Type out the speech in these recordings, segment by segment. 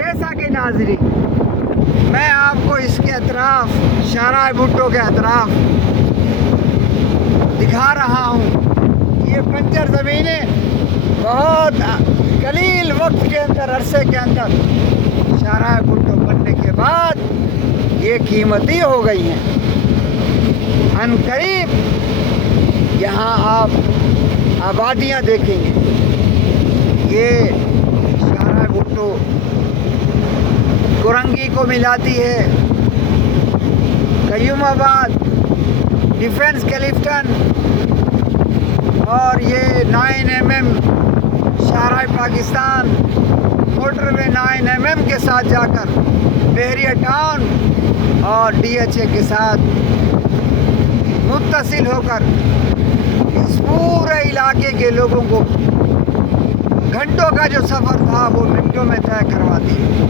جیسا کہ ناظرین میں آپ کو اس کے اطراف شاہراہ بھٹو کے اطراف دکھا رہا ہوں. یہ بنجر زمینیں بہت قلیل وقت کے اندر عرصے کے اندر شاہراہ بھٹو بننے کے بعد یہ قیمتی ہو گئی ہیں. ان قریب یہاں آپ آبادیاں دیکھیں گے. یہ شاہراہ بھٹو گورنگی کو ملاتی ہے، قیوم آباد، ڈیفنس کلفٹن اور یہ 9mm شاہراہ پاکستان موٹر وے 9mm کے ساتھ جا کر بحریہ ٹاؤن اور DHA کے ساتھ متصل ہو کر اس پورے علاقے کے لوگوں کو گھنٹوں کا جو سفر تھا وہ منٹوں میں طے کرواتی ہے.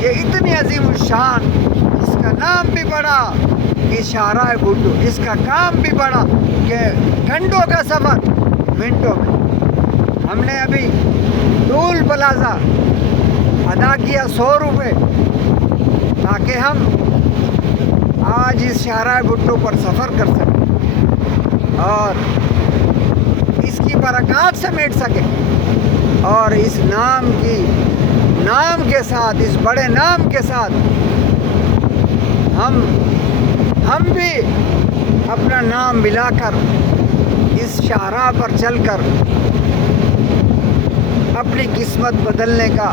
یہ اتنی عظیم الشان، اس کا نام بھی بڑا کہ شاہراہ بھٹو، اس کا کام بھی بڑا کہ گھنٹوں کا سفر منٹوں میں. ہم نے ابھی ٹول پلازا ادا کیا 100 روپے تاکہ ہم آج اس شاہراہ بھٹو پر سفر کر سکیں اور اس کی برکات سمیٹ سکیں اور اس نام کے ساتھ، اس بڑے نام کے ساتھ ہم بھی اپنا نام ملا کر اس شاہراہ پر چل کر اپنی قسمت بدلنے کا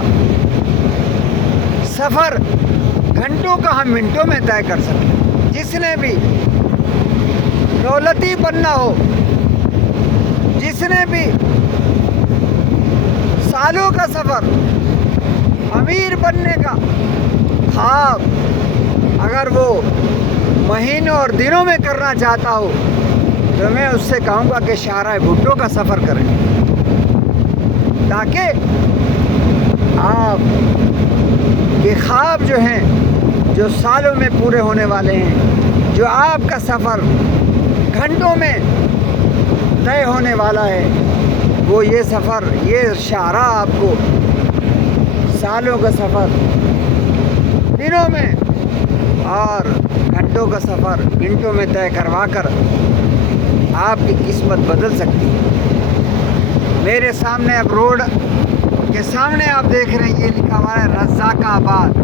سفر گھنٹوں کا ہم منٹوں میں طے کر سکیں. جس نے بھی دولتی بننا ہو، جس نے بھی سالوں کا سفر امیر بننے کا خواب اگر وہ مہینوں اور دنوں میں کرنا چاہتا ہو تو میں اس سے کہوں گا کہ شاہراہ بھٹو کا سفر کریں تاکہ آپ کے خواب جو ہیں، جو سالوں میں پورے ہونے والے ہیں، جو آپ کا سفر گھنٹوں میں طے ہونے والا ہے، وہ یہ سفر، یہ شاہراہ آپ کو سالوں کا سفر دنوں میں اور گھنٹوں کا سفر منٹوں میں طے کروا کر آپ کی قسمت بدل سکتی ہے. میرے سامنے اب روڈ کے سامنے آپ دیکھ رہے ہیں، یہ لکھا ہوا ہے رزاق آباد.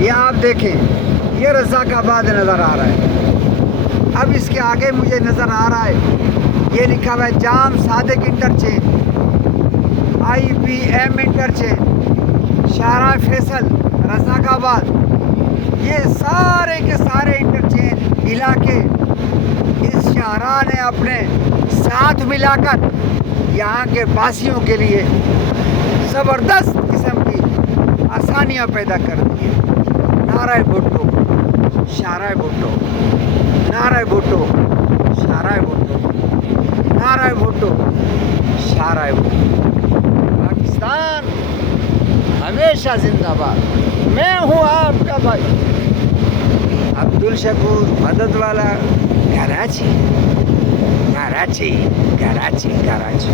یہ آپ دیکھیں، یہ رزاق آباد نظر آ رہا ہے. اب اس کے آگے مجھے نظر آ رہا ہے، یہ لکھا ہوا ہے جام صادق انٹرچینج، IBM انٹرچینج، شاہراہ فیصل، رزاق آباد. یہ سارے کے سارے انٹرچینج علاقے اس شاہراہ نے اپنے ساتھ ملا کر یہاں کے باسیوں کے لیے زبردست قسم کی آسانیاں پیدا کر دی ہیں. نعرہ بھٹو، شاہراہ بھٹو، نعرہ بھٹو، شاہراہ بھٹو، نعرہ بھٹو، شاہراہ بھٹو. پاکستان ہمیشہ زندہ باد. میں ہوں آپ کا بھائی عبدالشکور مدد والا، کراچی کراچی کراچی کراچی.